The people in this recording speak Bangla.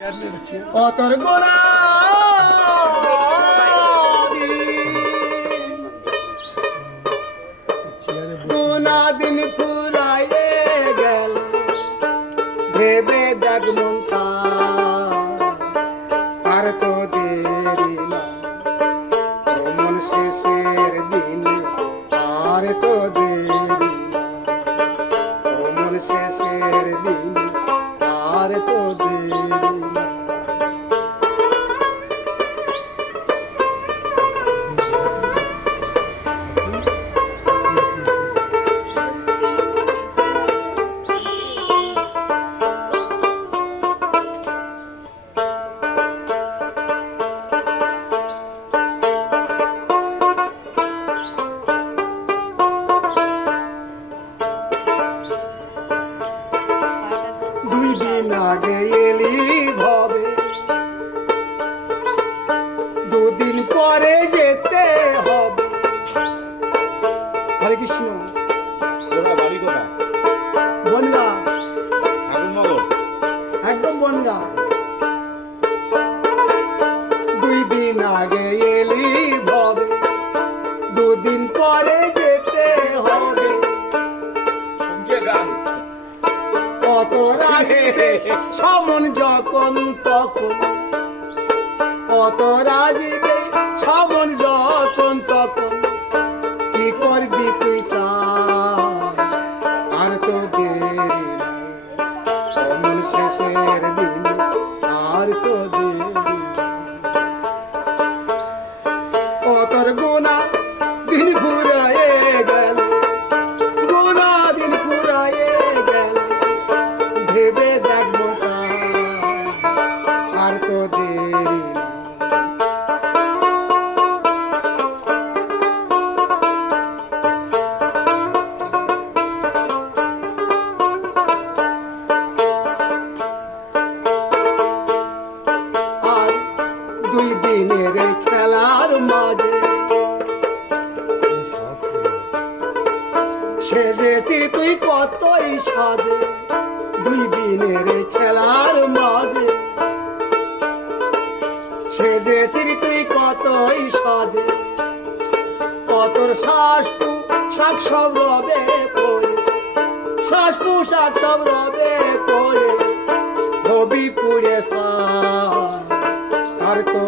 অতর গোড়া গুনা দিন ফুরাইয়ে গেল ভেবে দেখ মনটা আর তো দেরি না মন শেষের দিন আর তো দেরি না মন শেষের দিন আর তো দেরি না। দুই দিন আগে এলি ভবে দুদিন পরে যেতে হবে। হরে কৃষ্ণ। বাড়ি কোথায়? বনগা, ঠাকুরনগর। একদম বনগা। দুই দিন আগে এলি ভবে দুদিন পরে যেতে হবে। শুনছে গান। কত রাজিবে সমন যখন তখন কত রাজিবে সমন যখন তখন কি করবি তুই তা আর তো দেরি নাই সমন শেষের দিন আর তো দেরি নাই। কতর গুণা দিন ফুরায়ে গেল গুণা দিন ফুরায়ে গেল ভেবে দেখবো আর তো দেরি নাই। আর দুই দিনের খেলার মাঝে সেজেছি তুই কতই সাজে দুই দিনের খেলার মাঝে সেজেছি তুই কতই সাজে কতর শ্বাস পোশাক সব রবে পড়ে শ্বাস পোশাক সব রবে পড়ে হবি পুড়ে আর তো